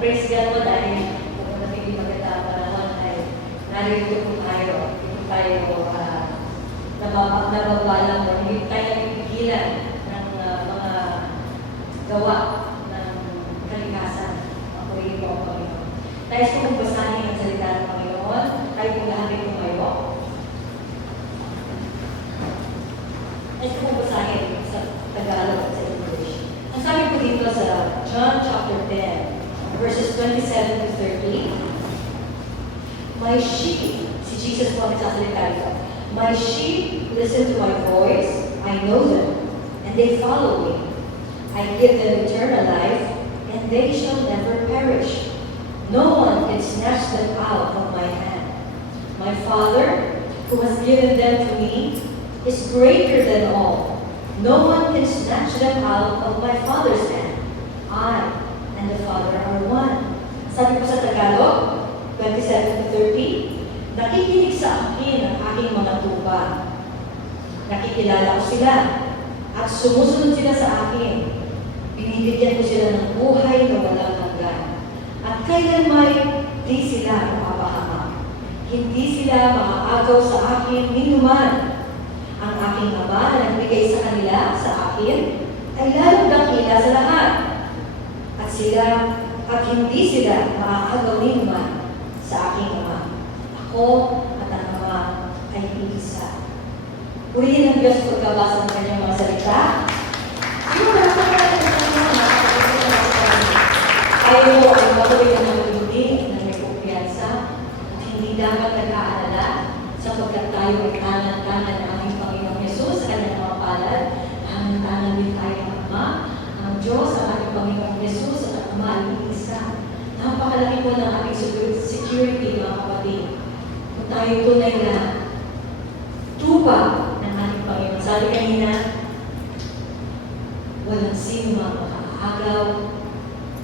Praise God po dahil kung hindi maganda panahon ay narito po tayo. Hindi tayo nababalang o hindi tayo napipigilan ng mga gawa ng kalikasan. Papurihin po ang Panginoon. Nais ko kong basahin ang salita ng Panginoon. Tayo po lahat ay tumayo. Nais ko kong basahin sa Tagalog at sa English. Ang sabi po dito sa John chapter 10, verses 27 to 30, my sheep, si Jesus po ang nagsasalita dito, my sheep listen to my voice, I know them, and they follow me. I give them eternal life, and they shall never perish. No one can snatch them out of my hand. My Father, who has given them to me, is greater than all. No one can snatch them out of my Father's hand. I and the Father are one. Sabi ko sa Tagalog, 27 to 30, nakikinig sa akin ang aking mga tupa. Nakikilala ko sila at sumusunod sila sa akin. Binibigyan ko sila ng buhay na walang hanggan. At kailanman di sila mapapahamak. Hindi sila makaagaw sa akin minuman. Ang aking Ama na nagbigay sa kanila, sa akin, ay lalong dakila sa lahat. At hindi sila makakagaw minuman sa aking Ama. Ako at ang Ama ay iisa. Purihin ang Diyos pagkabasa ng kanyang mga salita. Siguro na ako na tayo ay matuloy na mabuti na may kumpiyansa at hindi dapat nag-aalala sapagkat tayo ay kanan-kanan ng aming Panginoong Yesus sa kanyang mga palad. Kanan-kanan din tayo ng Ama, ang Diyos, ang ating Panginoong Yesus at ang Ama ay isa. Napakalaki po ng ating security, mga kapatid. Kung tayo tunay na tupa ng ating Panginoon. Sabi kanina, walang sino makakaagaw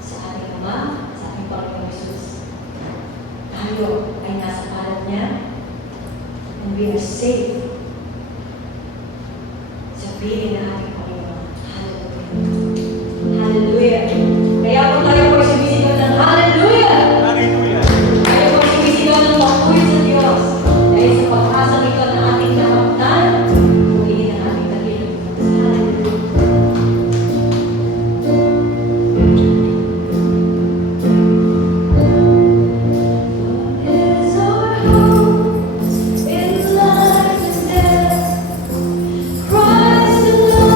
sa ating Ama, sa ating Panginoong Yesus. Tayo ay nasa palad niya and we are safe. Sabihin na ating Panginoon. Hallelujah. Hallelujah. Kaya po tayo po sumisigaw ng Hallelujah! Hallelujah! Tayo po sumisigaw ng mapuwi sa Diyos. Dahil sa pag-asang ito ng ating nakamtan, puwiin ang ating dakilang. Hallelujah. Is our hope in life and death? Christ alone.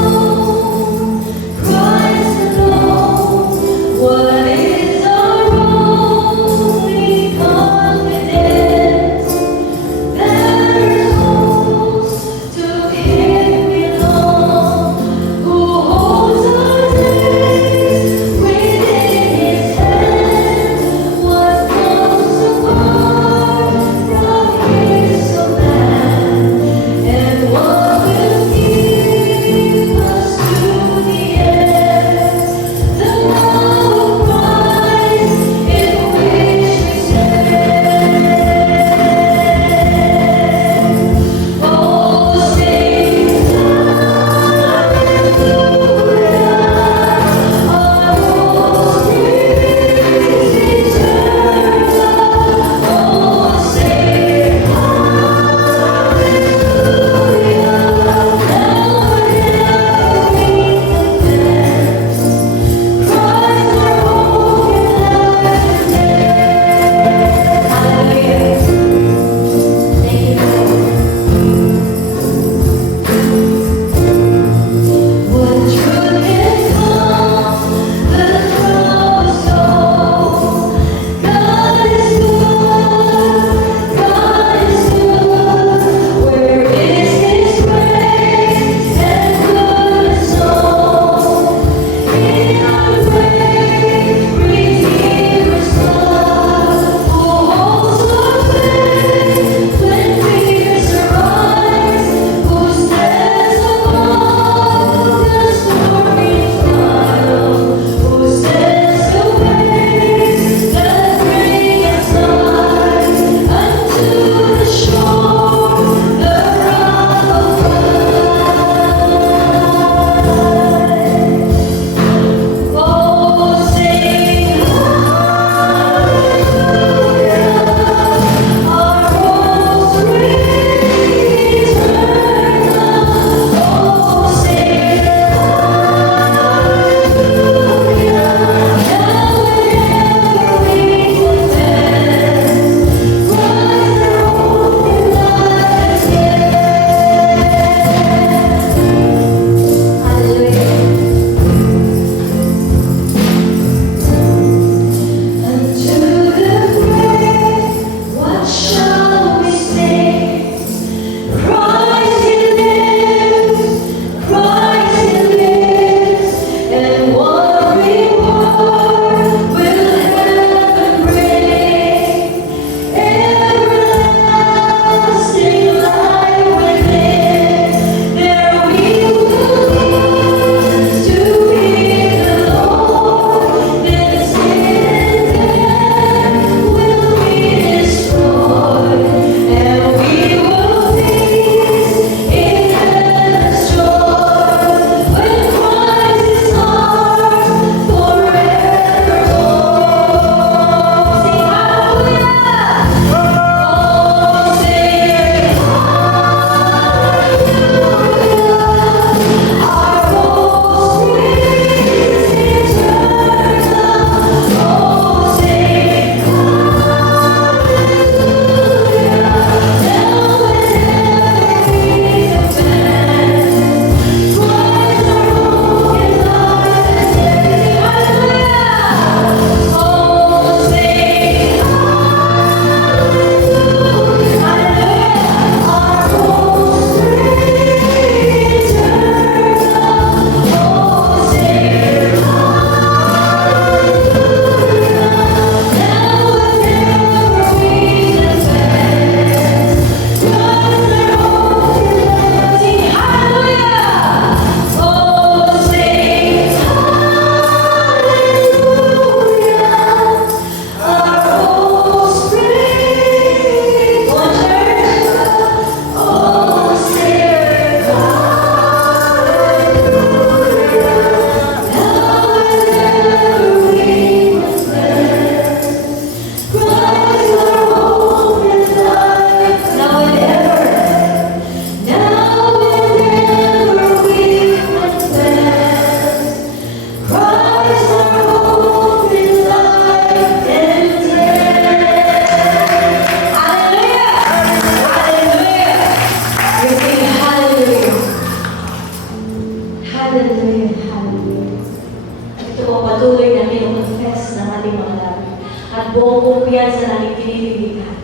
At ito po patuloy namin ang confess ng ating mga labi at buong kumpiyansa namin pinilibigan.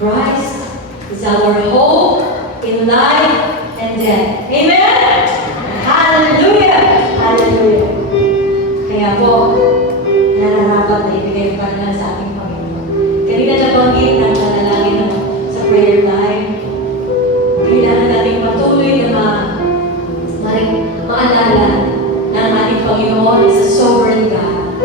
Christ is our hope in life and death. Amen? Hallelujah! Hallelujah! Kaya po, nararapat na ibigay pa na sa ating Panginoon. Kanina nabanggit ng panalangin sa prayer time. Kailangan natin patuloy na maalala na ang ating Panginoon is a sovereign God.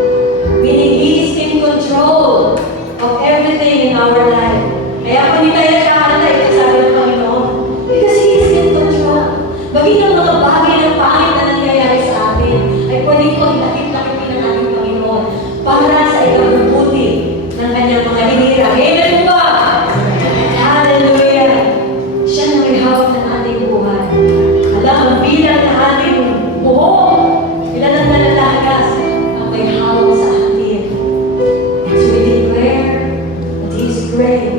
Meaning, He is in control of everything in our life. Kaya kung hindi tayo nakakantay, sabi ng Panginoon, because He is in control. Bagay ng mga bagay ng pangit na nangyayari sa atin, ay pwede ko ilakit-lakitin ng ating Panginoon para sa ikabubuti ng kanyang mga hinirang. Amen po ba? Hallelujah! Siya na may hawak ng ating buhay. Alam, ang bilang ng ating buhok, ilan ang nalalagas ang may hawak sa atin. And so we declare that He is great.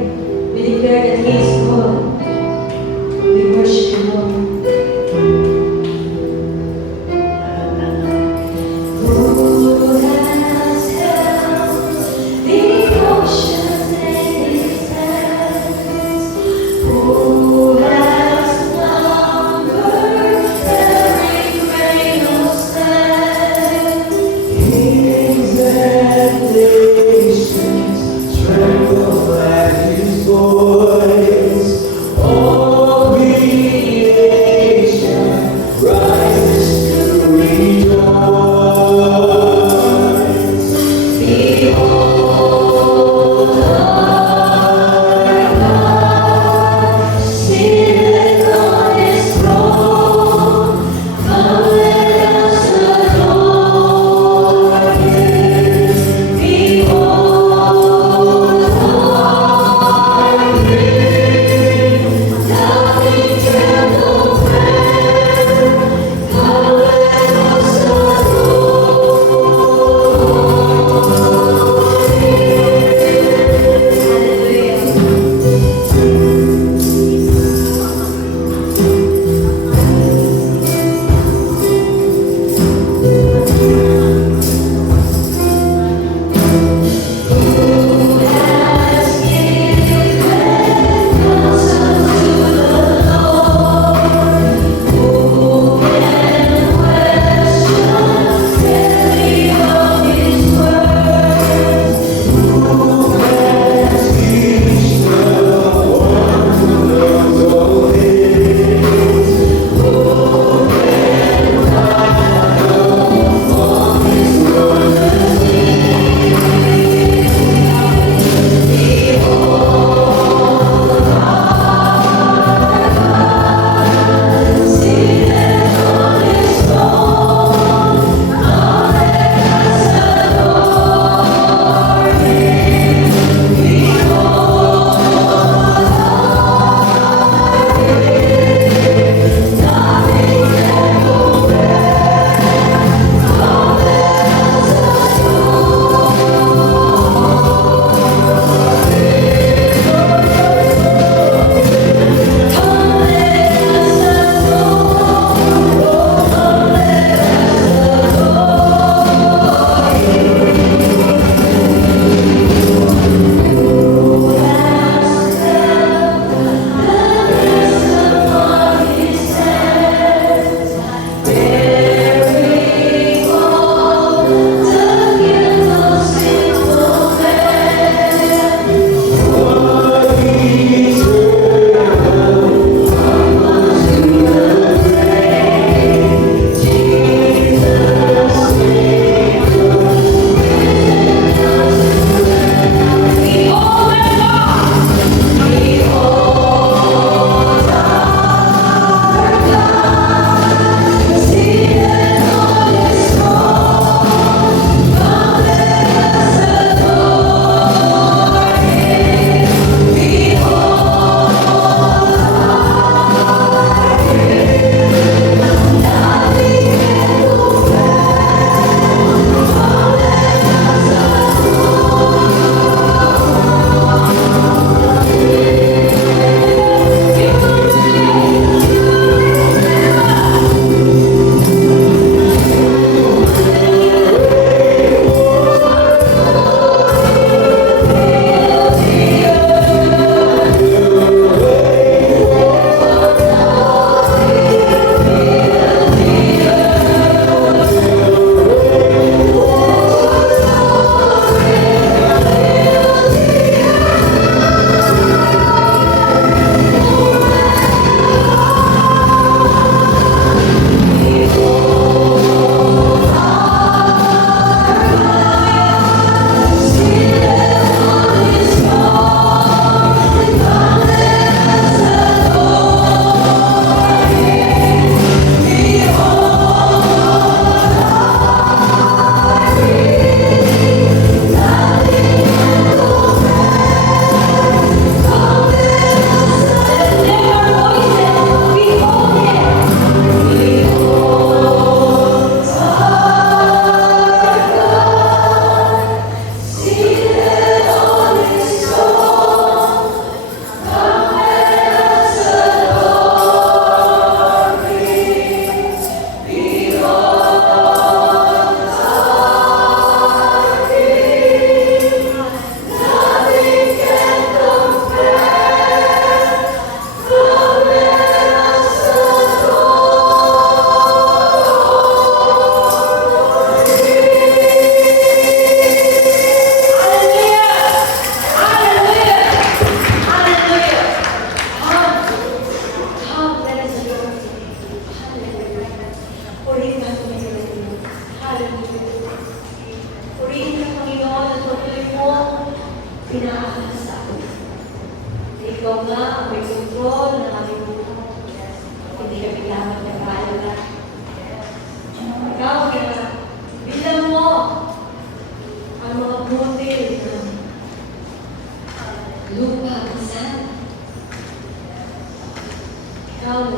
We declare that He is good. We worship you, Lord.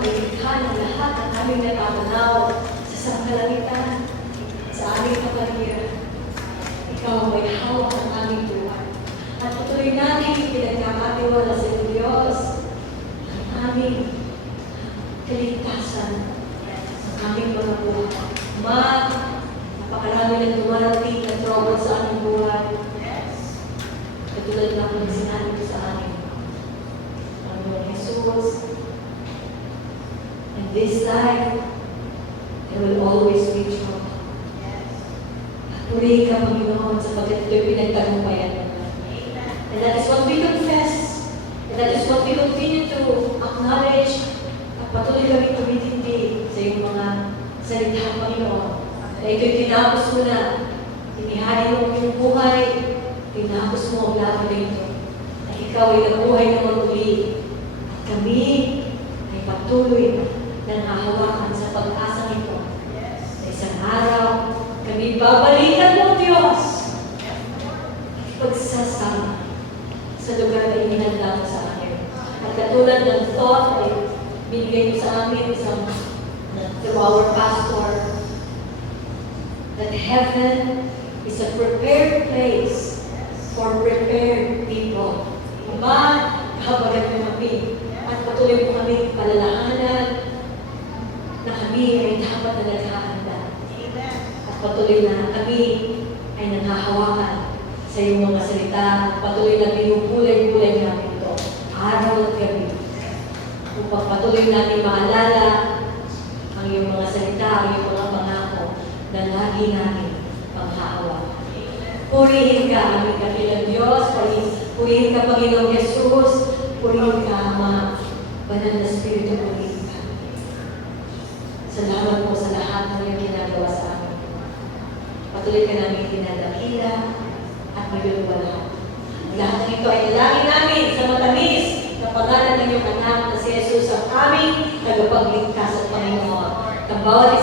nilikha ng lahat ng aming natatanaw sa sangkalangitan, sa aming kapaligiran. Ikaw ang may hawak ng aming buhay. At patuloy namin pinagkakatiwala sa Diyos ang aming kaligtasan, ang aming mga buhay. Napakarami ng dumarating na trouble sa aming buhay. Katulad lang ng sinabi ko sa amin. Panginoon Jesus, in this life, I will always reach out. Purihin ka, Panginoon, sapagkat ito'y pinagtagumpayan mo. And that is what we confess. And that is what we continue to acknowledge. At patuloy kami tumitindi sa iyong mga salita, Panginoon. Na ito'y tinapos mo na. Inihari mo ang iyong buhay. Tinapos mo ang laban na ito. Na ikaw ay nabuhay na maguli. At kami ay patuloy na nahahawakan sa pag-asang ito. Sa isang araw, kami babalikan mo, Diyos. Pagsasama sa lugar na inihanda mo sa akin. At katulad ng thought ay binigay mo sa amin through our pastor, that heaven is a prepared place for prepared people. Ama, kabagat mo kami. At patuloy mo kami palalahanan na kami ay dapat na naghahanda. At patuloy na kami ay nanghahawakan sa iyong mga salita. Patuloy na binubulay-bulay namin ito. Araw at gabi. Upang patuloy natin maalala ang iyong mga salita, ang iyong mga pangako na lagi namin panghahawakan. Purihin ka, aming kapilang Diyos. Purihin ka, Panginoong Jesus. Purihin ka, Ama. Banal na Espiritu, purihin ka. Salamat po sa lahat ng iyong ginagawa sa amin. Patuloy ka namin dinadakila at mayulwala. Lahat ng ito ay dalangin namin sa matamis na pangalan ng iyong anak na si Jesus ang aming tagapagligtas at Panginoon. Ang bawat